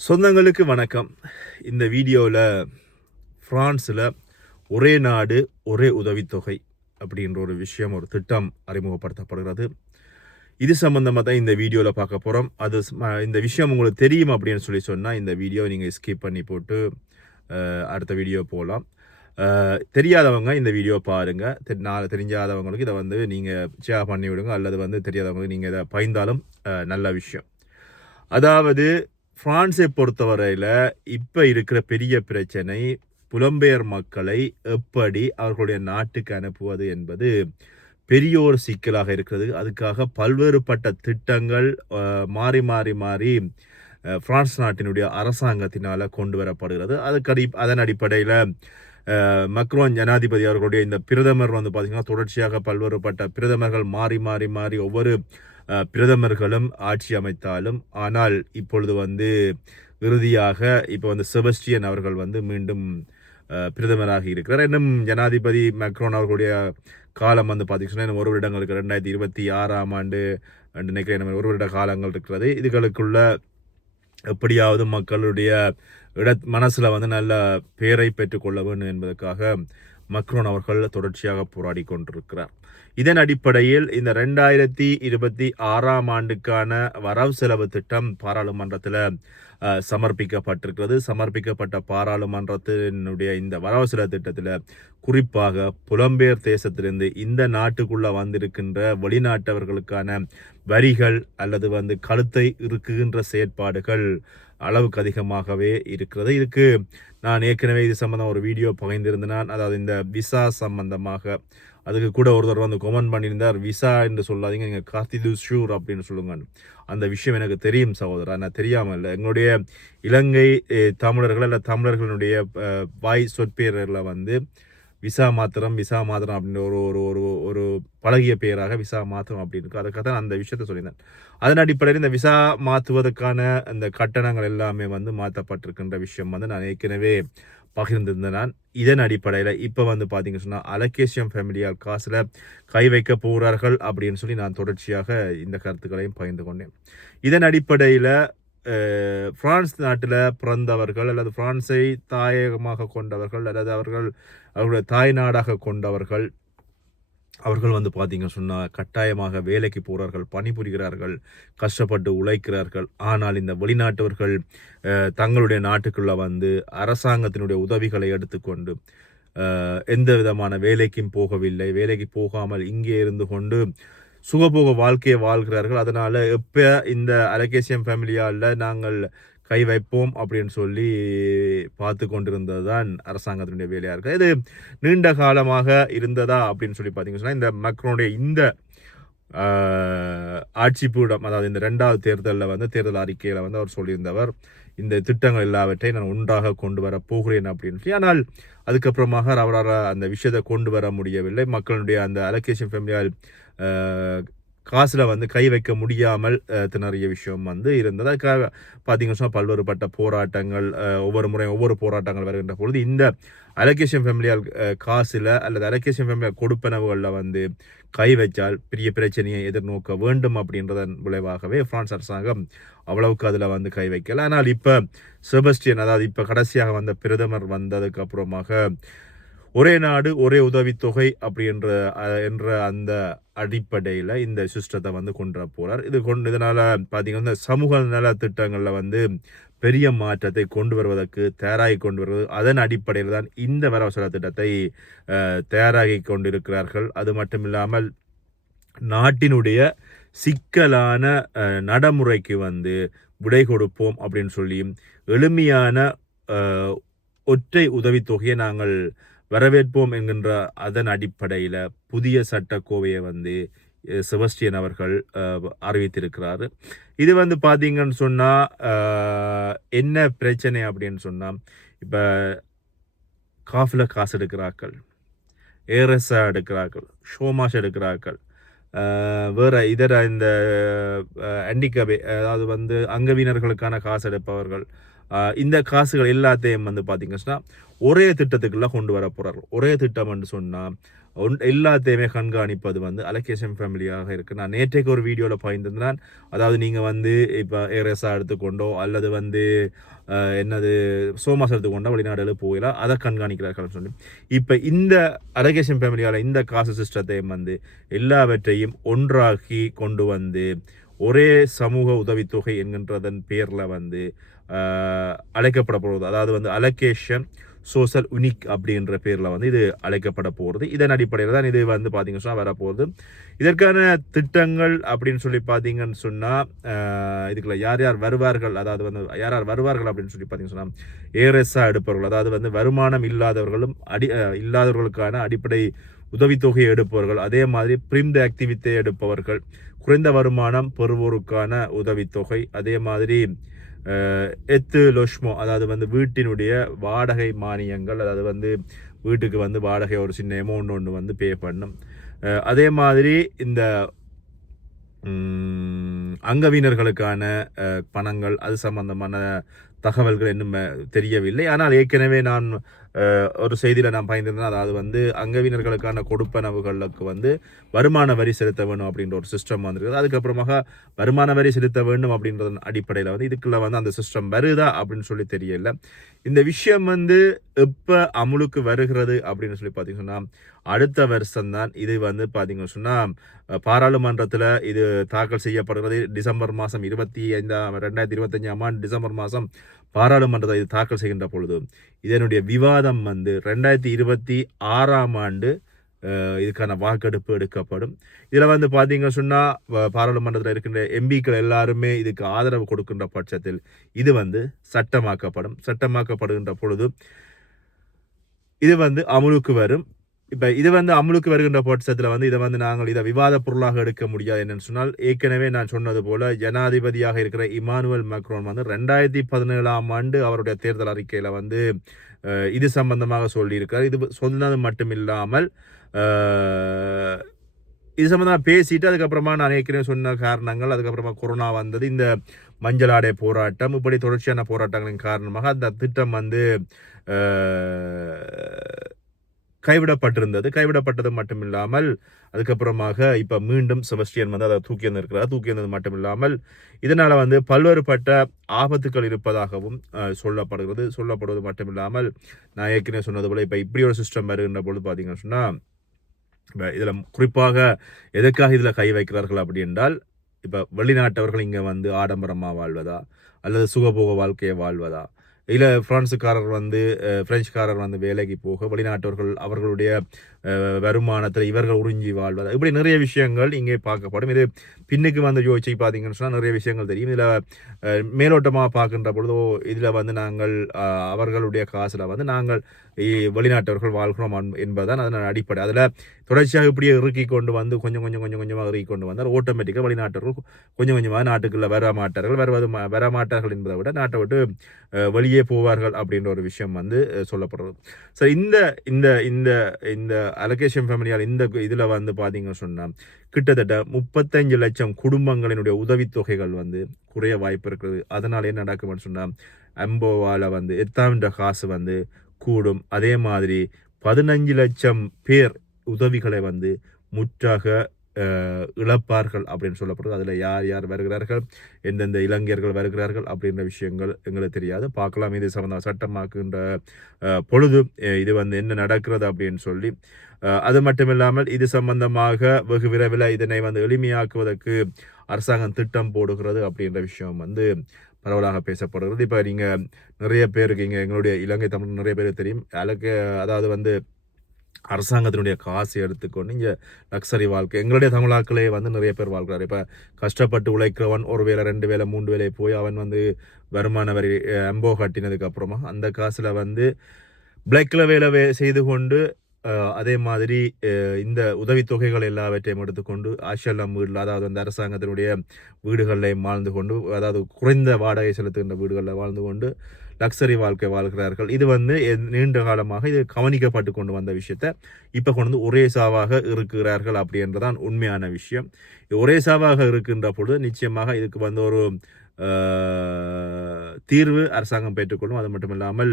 சொந்தங்களுக்கு வணக்கம். இந்த வீடியோவில் ஃப்ரான்ஸில் ஒரே நாடு ஒரே உதவித்தொகை அப்படின்ற ஒரு விஷயம் ஒரு திட்டம் அறிமுகப்படுத்தப்படுகிறது. இது சம்மந்தமாக தான் இந்த வீடியோவில் பார்க்க போகிறோம் அது இந்த விஷயம் உங்களுக்கு தெரியும் அப்படின்னு சொல்லி சொன்னால் இந்த வீடியோ நீங்கள் ஸ்கிப் பண்ணி போட்டு அடுத்த வீடியோ போகலாம் தெரியாதவங்க இந்த வீடியோ பாருங்கள் தெ- நான் தெரிஞ்சாதவங்களுக்கு இதை வந்து நீங்கள் ஷேர் பண்ணி விடுங்க அல்லது வந்து தெரியாதவங்களுக்கு நீங்கள் இதை பயந்தாலும் நல்ல விஷயம். அதாவது பிரான்ஸை பொறுத்தவரையில் இப்போ இருக்கிற பெரிய பிரச்சனை புலம்பெயர் மக்களை எப்படி அவர்களுடைய நாட்டுக்கு அனுப்புவது என்பது பெரிய ஒரு சிக்கலாக இருக்கிறது. அதுக்காக பல்வேறுபட்ட திட்டங்கள் மாறி மாறி மாறி பிரான்ஸ் நாட்டினுடைய அரசாங்கத்தினால் கொண்டு வரப்படுகிறது. அதுக்கு அடி அதன் அடிப்படையில் மக்ரோன் ஜனாதிபதி அவர்களுடைய இந்த பிரதமர் வந்து பார்த்திங்கன்னா தொடர்ச்சியாக பல்வேறுபட்ட பிரதமர்கள் மாறி மாறி மாறி ஒவ்வொரு பிரதமர்களும் ஆட்சி அமைத்தாலும் ஆனால் இப்பொழுது வந்து இறுதியாக இப்போ வந்து செபஸ்டியன் அவர்கள் வந்து மீண்டும் பிரதமராக இருக்கிறார். இன்னும் ஜனாதிபதி மேக்ரோன் அவர்களுடைய காலம் வந்து பார்த்தீங்கன்னா இன்னும் ஒரு வருடங்களுக்கு ரெண்டாயிரத்தி இருபத்தி ஆறாம் ஆண்டு நினைக்கிறேன் ஒரு வருட காலங்கள் இருக்கிறது. இதுகளுக்குள்ள எப்படியாவது மக்களுடைய இட மனசில் வந்து நல்ல பேரை பெற்றுக்கொள்ள வேண்டும் என்பதற்காக மக்ரோன் அவர்கள் தொடர்ச்சியாக போராடி கொண்டிருக்கிறார். இதன் அடிப்படையில் இந்த ரெண்டாயிரத்தி இருபத்தி ஆறாம் ஆண்டுக்கான வரவு செலவு திட்டம் பாராளுமன்றத்தில் சமர்ப்பிக்கப்பட்டிருக்கிறது. சமர்ப்பிக்கப்பட்ட பாராளுமன்றத்தினுடைய இந்த வரவு செலவு திட்டத்தில் குறிப்பாக புலம்பெயர் தேசத்திலிருந்து இந்த நாட்டுக்குள்ளே வந்திருக்கின்ற வெளிநாட்டவர்களுக்கான வரிகள் அல்லது வந்து கழுத்தை இருக்குகின்ற செயற்பாடுகள் அளவுக்கு அதிகமாகவே இருக்கிறது. இதுக்கு நான் ஏற்கனவே இது சம்மந்தம் ஒரு வீடியோ பகிர்ந்திருந்தேன். அதாவது இந்த விசா சம்பந்தமாக அதுக்கு கூட ஒருத்தர் வந்து கமெண்ட் பண்ணியிருந்தார். விசா என்று சொல்லாதீங்க நீங்கள் கார்த்திது ஷூர் அப்படின்னு சொல்லுங்க அந்த விஷயம் எனக்கு தெரியும் சகோதரா. நான் தெரியாமல் இல்லை. எங்களுடைய இலங்கை தமிழர்கள் அல்ல தமிழர்களுடைய வாய் சொற்பேரில் வந்து விசா மாத்திரம் விசா மாத்திரம் அப்படின்ற ஒரு ஒரு ஒரு ஒரு பழகிய பெயராக விசா மாத்திரம் அப்படின்னு இருக்கு. அதுக்காக தான் அந்த விஷயத்த சொல்லியிருந்தேன். அதன் அடிப்படையில் இந்த விசா மாற்றுவதற்கான அந்த கட்டணங்கள் எல்லாமே வந்து மாற்றப்பட்டிருக்கின்ற விஷயம் வந்து நான் ஏற்கனவே பகிர்ந்திருந்தேன் நான். இதன் அடிப்படையில் இப்போ வந்து பார்த்தீங்க சொன்னால் அலகேசியம் ஃபேமிலியால் காசில் கை வைக்க போகிறார்கள் அப்படின்னு சொல்லி நான் தொடர்ச்சியாக இந்த கருத்துக்களையும் பகிர்ந்து கொண்டேன். இதன் அடிப்படையில் பிரான்ஸ் நாட்டில் பிறந்தவர்கள் அல்லது பிரான்ஸை தாயகமாக கொண்டவர்கள் அல்லது அவர்கள் அவர்களுடைய தாய் நாடாக கொண்டவர்கள் அவர்கள் வந்து பார்த்தீங்க சொன்னால் கட்டாயமாக வேலைக்கு போகிறார்கள் பணிபுரிகிறார்கள் கஷ்டப்பட்டு உழைக்கிறார்கள். ஆனால் இந்த வெளிநாட்டவர்கள் தங்களுடைய நாட்டுக்குள்ளே வந்து அரசாங்கத்தினுடைய உதவிகளை எடுத்துக்கொண்டு எந்த விதமான வேலைக்கும் போகவில்லை. வேலைக்கு போகாமல் இங்கே இருந்து கொண்டு சுகபோக வாழ்க்கையை வாழ்கிறார்கள். அதனால் எப்போ இந்த அலகேசியம் ஃபேமிலியால் நாங்கள் கை வைப்போம் அப்படின்னு சொல்லி பார்த்து கொண்டிருந்தது தான் அரசாங்கத்தினுடைய வேலையாக இருக்குது இது நீண்ட காலமாக இருந்ததா அப்படின்னு சொல்லி பார்த்தீங்கன்னு சொன்னால் இந்த மக்களுடைய இந்த ஆட்சி பீடம் அதாவது இந்த ரெண்டாவது தேர்தலில் வந்து தேர்தல் அறிக்கையில் வந்து அவர் சொல்லியிருந்தவர் இந்த திட்டங்கள் எல்லாவற்றையும் நான் ஒன்றாக கொண்டு வர போகிறேன் அப்படின்னு சொல்லி. ஆனால் அதுக்கப்புறமாக அவரால் அந்த விஷயத்தை கொண்டு வர முடியவில்லை. மக்களுடைய அந்த அலகேஷன் ஃபேமிலியால் காசில் வந்து கை வைக்க முடியாமல் திணறிய விஷயம் வந்து இருந்தது. அதுக்காக பார்த்தீங்கன்னா பல்வேறுபட்ட போராட்டங்கள் ஒவ்வொரு முறையும் ஒவ்வொரு போராட்டங்கள் வருகின்ற பொழுது இந்த அலகேஷன் ஃபேமிலியால் காசில் அல்லது அலகேஷன் ஃபேமிலியால் கொடுப்பனவுகளில் வந்து கை வச்சால் பெரிய பிரச்சனையை எதிர்நோக்க வேண்டும் அப்படின்றதன் விளைவாகவே பிரான்ஸ் அரசாங்கம் அவ்வளவுக்கு அதில் வந்து கை வைக்கல. ஆனால் இப்போ செபஸ்டியன் அதாவது இப்போ கடைசியாக வந்த பிரதமர் வந்ததுக்கு அப்புறமாக ஒரே நாடு ஒரே உதவித்தொகை அப்படின்ற என்ற அந்த அடிப்படையில் இந்த சிஸ்டத்தை வந்து கொண்டு போகிறார் இது கொண்டு இதனால் பார்த்தீங்கன்னா சமூக நல திட்டங்களில் வந்து பெரிய மாற்றத்தை கொண்டு வருவதற்கு தயாராகி கொண்டு வருவது அதன் அடிப்படையில் தான் இந்த வரவு திட்டத்தை தயாராகி கொண்டிருக்கிறார்கள். அது மட்டும் இல்லாமல் நாட்டினுடைய சிக்கலான நடைமுறைக்கு வந்து விடை கொடுப்போம் அப்படின்னு சொல்லி எளிமையான ஒற்றை உதவித்தொகையை நாங்கள் வரவேற்போம் என்கின்ற அதன் அடிப்படையில் புதிய சட்டக்கோவையை வந்து செபஸ்டியன் அவர்கள் அறிவித்திருக்கிறார் அறிவித்திருக்கிறாரு. இது வந்து பார்த்தீங்கன்னு சொன்னால் என்ன பிரச்சனை அப்படின்னு சொன்னால் இப்போ காஃபில் காசு எடுக்கிறார்கள் ஏரஸா எடுக்கிறார்கள் ஷோமாஷ் எடுக்கிறார்கள் வேறு வேற இதர இந்த அண்டிகபே அதாவது வந்து அங்கவீனர்களுக்கான காசு எடுப்பவர்கள் இந்த காசுகள் எல்லாத்தையும் வந்து பார்த்தீங்கன்னா ஒரே திட்டத்துக்குள்ள கொண்டு வர போகிறார்கள் ஒரே திட்டம் என்று சொன்னால் ஒன் எல்லாத்தையுமே கண்காணிப்பது வந்து அலகேஷன் ஃபேமிலியாக இருக்குது நான் நேற்றைக்கு ஒரு வீடியோவில் பகிர்ந்திருந்தேன் அதாவது நீங்கள் வந்து இப்போ ஏரஸாக எடுத்துக்கொண்டோ அல்லது வந்து என்னது சோமாஸ் எடுத்துக்கொண்டோ வெளிநாடுகள் போகலாம். அதை கண்காணிக்கிறார்கள் சொல்லி. இப்போ இந்த அலகேஷன் ஃபேமிலியால் இந்த காசு சிஸ்டத்தையும் வந்து எல்லாவற்றையும் ஒன்றாக்கி கொண்டு வந்து ஒரே சமூக உதவித்தொகை என்கின்றதன் பேரில் வந்து அழைக்கப்பட போகிறது அதாவது வந்து அலகேஷன் சோசல் யூனிக் அப்படின்ற பேரில் வந்து இது அழைக்கப்பட போகிறது இதன் அடிப்படையில் தான் இது வந்து பார்த்திங்க சொன்னால் வரப்போகுது. இதற்கான திட்டங்கள் அப்படின்னு சொல்லி பார்த்தீங்கன்னு சொன்னால் இதுக்குள்ள யார் யார் வருவார்கள் அதாவது வந்து யார் யார் வருவார்கள் அப்படின்னு சொல்லி பார்த்தீங்கன்னு சொன்னால் ஏஎஸ்ஆ எடுப்பவர்கள் அதாவது வந்து வருமானம் இல்லாதவர்களும் அடி இல்லாதவர்களுக்கான அடிப்படை உதவித்தொகையை எடுப்பவர்கள் அதே மாதிரி பிரிம்ட் ஆக்டிவிட்டியை எடுப்பவர்கள் குறைந்த வருமானம் பெறுவோருக்கான உதவித்தொகை அதே மாதிரி எத்து லொஷ்மோ அதாவது வந்து வீட்டினுடைய வாடகை மானியங்கள் அதாவது வந்து வீட்டுக்கு வந்து வாடகை ஒரு சின்ன அமௌண்ட் ஒன்று வந்து பே பண்ணும். அதே மாதிரி இந்த அங்கவீனர்களுக்கான பணங்கள் அது சம்பந்தமான தகவல்கள் இன்னும் தெரியவில்லை. ஆனால் ஏற்கனவே நான் ஒரு செய்தியில் நான் பயந்திருந்தேன். அதாவது வந்து அங்கவீனர்களுக்கான கொடுப்பனவுகளுக்கு வந்து வருமான வரி செலுத்த வேணும் அப்படின்ற ஒரு சிஸ்டம் வந்திருக்குது. அதுக்கப்புறமாக வருமான வரி செலுத்த வேண்டும் அப்படின்றதன் அடிப்படையில் வந்து இதுக்குள்ளே வந்து அந்த சிஸ்டம் வருதா அப்படின்னு சொல்லி தெரியல. இந்த விஷயம் வந்து எப்போ அமுலுக்கு வருகிறது அப்படின்னு சொல்லி பார்த்தீங்கன்னா அடுத்த வருஷம் தான் இது வந்து பார்த்தீங்கன்னு சொன்னால் பாராளுமன்றத்தில் இது தாக்கல் செய்யப்படுகிறது. டிசம்பர் மாதம் இருபத்தி ஐந்தாம் ரெண்டாயிரத்தி இருபத்தஞ்சாம் ஆண்டு டிசம்பர் மாதம் பாராளுமன்றத்தை இது தாக்கல் செய்கின்ற பொழுது இதனுடைய விவாதம் வந்து ரெண்டாயிரத்தி இருபத்தி ஆறாம் ஆண்டு இதுக்கான வாக்கெடுப்பு எடுக்கப்படும். இதில் வந்து பார்த்தீங்க சொன்னால் பாராளுமன்றத்தில் இருக்கின்ற எம்பிக்கள் எல்லாருமே இதுக்கு ஆதரவு கொடுக்கின்ற பட்சத்தில் இது வந்து சட்டமாக்கப்படும். சட்டமாக்கப்படுகின்ற பொழுது இது வந்து அமுலுக்கு வரும். இப்போ இது வந்து அமுலுக்கு வருகின்ற பட்சத்தில் வந்து இதை வந்து நாங்கள் இதை விவாத பொருளாக எடுக்க முடியாது என்னன்னு சொன்னால் ஏற்கனவே நான் சொன்னது போல ஜனாதிபதியாக இருக்கிற இமானுவல் மக்ரோன் வந்து ரெண்டாயிரத்தி பதினேழாம் ஆண்டு அவருடைய தேர்தல் அறிக்கையில் வந்து இது சம்பந்தமாக சொல்லியிருக்கார். இது சொன்னது மட்டும் இல்லாமல் இது சம்பந்தமாக பேசிட்டு அதுக்கப்புறமா நான் ஏற்கனவே சொன்ன காரணங்கள் அதுக்கப்புறமா கொரோனா வந்தது இந்த மஞ்சள் ஆடை போராட்டம் இப்படி தொடர்ச்சியான போராட்டங்களின் காரணமாக அந்த திட்டம் வந்து கைவிடப்பட்டிருந்தது. கைவிடப்பட்டது மட்டும் இல்லாமல் அதுக்கப்புறமாக இப்போ மீண்டும் செபஸ்டியன் வந்து அதை தூக்கி வந்திருக்கிறார். தூக்கி வந்தது மட்டும் இல்லாமல் இதனால் வந்து பல்வேறுபட்ட ஆபத்துக்கள் இருப்பதாகவும் சொல்லப்படுகிறது. சொல்லப்படுவது மட்டும் இல்லாமல் நான் ஏற்கனவே சொன்னது போல் இப்போ இப்படி ஒரு சிஸ்டம் வருகின்ற பொழுது பார்த்தீங்கன்னு சொன்னால் இப்போ இதில் குறிப்பாக எதுக்காக இதில் கை வைக்கிறார்கள் அப்படி என்றால் இப்போ வெளிநாட்டவர்கள் இங்கே வந்து ஆடம்பரமாக வாழ்வதா? அல்லது சுகபோக வாழ்க்கையை வாழ்வதா? இல்லை பிரான்ஸுக்காரர் வந்து பிரெஞ்சுக்காரர் வந்து வேலைக்கு போக வெளிநாட்டவர்கள் அவர்களுடைய வருமானத்தில் இவர்கள் உறிஞ்சி வாழ்வது இப்படி நிறைய விஷயங்கள் இங்கே பார்க்கப்படும். இது பின்னுக்கு வந்து யோசிச்சு பார்த்தீங்கன்னு சொன்னால் நிறைய விஷயங்கள் தெரியும். இதில் மேலோட்டமாக பார்க்கின்ற பொழுதோ இதில் வந்து நாங்கள் அவர்களுடைய காசில் வந்து நாங்கள் வெளிநாட்டவர்கள் வாழ்கிறோம் என்பதுதான் அதன் அடிப்படை. அதில் தொடர்ச்சியாக இப்படியே இறுக்கி கொண்டு வந்து கொஞ்சம் கொஞ்சம் கொஞ்சம் கொஞ்சமாக இறுக்கி கொண்டு வந்தால் ஆட்டோமேட்டிக்காக வெளிநாட்டவர்கள் கொஞ்சம் கொஞ்சமாக நாட்டுக்குள்ளே வர மாட்டார்கள் வருவது வர மாட்டார்கள் என்பதை விட நாட்டை விட்டு வெளியே போவார்கள் அப்படின்ற ஒரு விஷயம் வந்து சொல்லப்படுறது. சரி இந்த இந்த இந்த இந்த அலகேஷன் ஃபேமிலியால் இந்த இதில் வந்து பார்த்தீங்கன்னு சொன்னால் கிட்டத்தட்ட முப்பத்தஞ்சு லட்சம் குடும்பங்களினுடைய உதவித்தொகைகள் வந்து குறைய வாய்ப்பு இருக்கிறது அதனால் என்ன நடக்கும்னு சொன்னால் அம்போவால் வந்து எத்தாவின்ற காசு வந்து கூடும். அதே மாதிரி பதினஞ்சு லட்சம் பேர் உதவிகளை வந்து முற்றாக இழப்பார்கள் அப்படின்னு சொல்லப்படுது. அதில் யார் யார் வருகிறார்கள்? எந்தெந்த இளைஞர்கள் வருகிறார்கள்? அப்படின்ற விஷயங்கள் எங்களுக்கு தெரியாது. பார்க்கலாம். இது சம்மந்தம் சட்டமாக்குகின்ற பொழுது இது வந்து என்ன நடக்கிறது அப்படின்னு சொல்லி. அது மட்டும் இல்லாமல் இது சம்பந்தமாக வெகு விரைவில் இதனை வந்து எளிமையாக்குவதற்கு அரசாங்கம் திட்டம் போடுகிறது அப்படின்ற விஷயம் வந்து பரவலாக பேசப்படுகிறது. இப்போ நீங்கள் நிறைய பேருக்கு இங்கே எங்களுடைய இலங்கை தமிழ் நிறைய பேருக்கு தெரியும். அலக்க அதாவது வந்து அரசாங்கத்தினுடைய காசு எடுத்துக்கொண்டு இங்கே லக்ஸரி வாழ்க்கை. எங்களுடைய தமிழாக்களே வந்து நிறைய பேர் வாழ்கிறார். இப்போ கஷ்டப்பட்டு உழைக்கிறவன் ஒரு வேளை ரெண்டு வேளை மூன்று வேலை போய் அவன் வந்து வருமான வரி எம்போ கட்டினதுக்கப்புறமா கட்டினதுக்கு அப்புறமா அந்த காசில் வந்து பிளாக்ல வேலை வே- செய்து கொண்டு அதே மாதிரி இந்த உதவித்தொகைகள் எல்லாவற்றையும் எடுத்துக்கொண்டு ஆஷல்லாம் வீட்டில் அதாவது அந்த அரசாங்கத்தினுடைய வீடுகளில் வாழ்ந்து கொண்டு அதாவது குறைந்த வாடகை செலுத்துகின்ற வீடுகளில் வாழ்ந்து கொண்டு லக்ஸரி வாழ்க்கை வாழ்கிறார்கள். இது வந்து நீண்ட காலமாக இது கவனிக்கப்பட்டு கொண்டு வந்த விஷயத்த இப்போ கொண்டு வந்து ஒரே சாவாக இருக்கிறார்கள் அப்படின்றதான் உண்மையான விஷயம். இது ஒரே சாவாக இருக்கின்ற பொழுது நிச்சயமாக இதுக்கு வந்து ஒரு தீர்வு அரசாங்கம் பெற்றுக்கொள்ளும் அது மட்டும் இல்லாமல்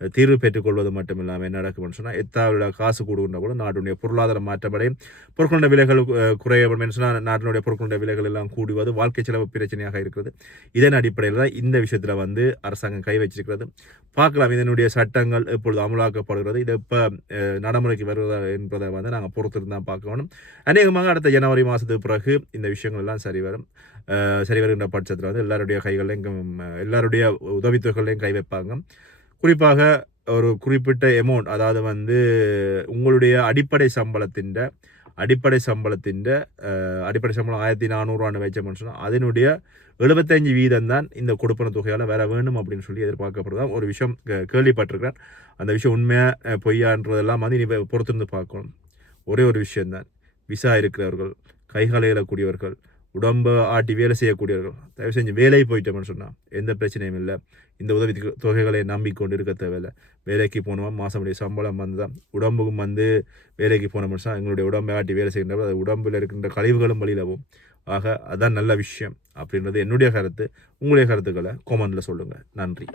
தீர்வு பெற்றுக்கொள்வது மட்டும் இல்லாமல் என்ன நடக்கும்னு சொன்னால் எத்தாவிட காசு கொடுக்குன்ற கூட நாட்டுடைய பொருளாதார மாற்றப்படையும் பொருட்களுடைய விலைகள் அஹ், குறையப்படும் சொன்னால் நாட்டினுடைய பொருட்களுடைய விலைகள் எல்லாம் கூடுவது வாழ்க்கை செலவு பிரச்சனையாக இருக்கிறது. இதன் அடிப்படையில் தான் இந்த விஷயத்தில் வந்து அரசாங்கம் கை வச்சிருக்கிறது. பார்க்கலாம் இதனுடைய சட்டங்கள் இப்பொழுது அமலாக்கப்படுகிறது இது இப்போ நடைமுறைக்கு வருவதா என்பதை வந்து நாங்கள் பொறுத்திருந்து தான் பார்க்கணும் அநேகமாக அடுத்த ஜனவரி மாதத்துக்கு பிறகு இந்த விஷயங்கள் எல்லாம் சரி வரும். சரி வருகின்ற பட்சத்தில் வந்து எல்லாருடைய கைகளையும் எல்லாருடைய உதவித்தொகைகளையும் கை வைப்பாங்க. குறிப்பாக ஒரு குறிப்பிட்ட எமௌண்ட் அதாவது வந்து உங்களுடைய அடிப்படை சம்பளத்தின் அடிப்படை சம்பளத்தின் அடிப்படை சம்பளம் ஆயிரத்தி நானூறுவான்னு வச்சோம்னு சொன்னால் அதனுடைய எழுபத்தஞ்சு வீதம் தான் இந்த கொடுப்பன தொகையால் வேற வேணும் அப்படின்னு சொல்லி எதிர்பார்க்கப்படுதான் ஒரு விஷயம் கேள்விப்பட்டிருக்கிறேன். அந்த விஷயம் உண்மையாக பொய்யான்றதெல்லாம் வந்து இனி பொறுத்திருந்து பார்க்கணும். ஒரே ஒரு விஷயம்தான். விசா இருக்கிறவர்கள் கைகாலையிலக்கூடியவர்கள் உடம்பை ஆட்டி வேலை செய்யக்கூடியவர்கள். தயவு செஞ்சு வேலை போயிட்டோம்னு சொன்னால் எந்த பிரச்சனையும் இல்லை. இந்த உதவி தொகைகளை நம்பிக்கொண்டு இருக்க தேவையில்லை. வேலைக்கு போனோமா மாதமுடைய சம்பளம் வந்து தான். உடம்புக்கும் வந்து வேலைக்கு போனோம்னு சொன்னால் எங்களுடைய உடம்பை ஆட்டி வேலை செய்கின்ற அது உடம்பில் இருக்கின்ற கழிவுகளும் வழியில ஆக அதான் நல்ல விஷயம். அப்படின்றது என்னுடைய கருத்து. உங்களுடைய கருத்துக்களை கொமெண்டில் சொல்லுங்கள் நன்றி.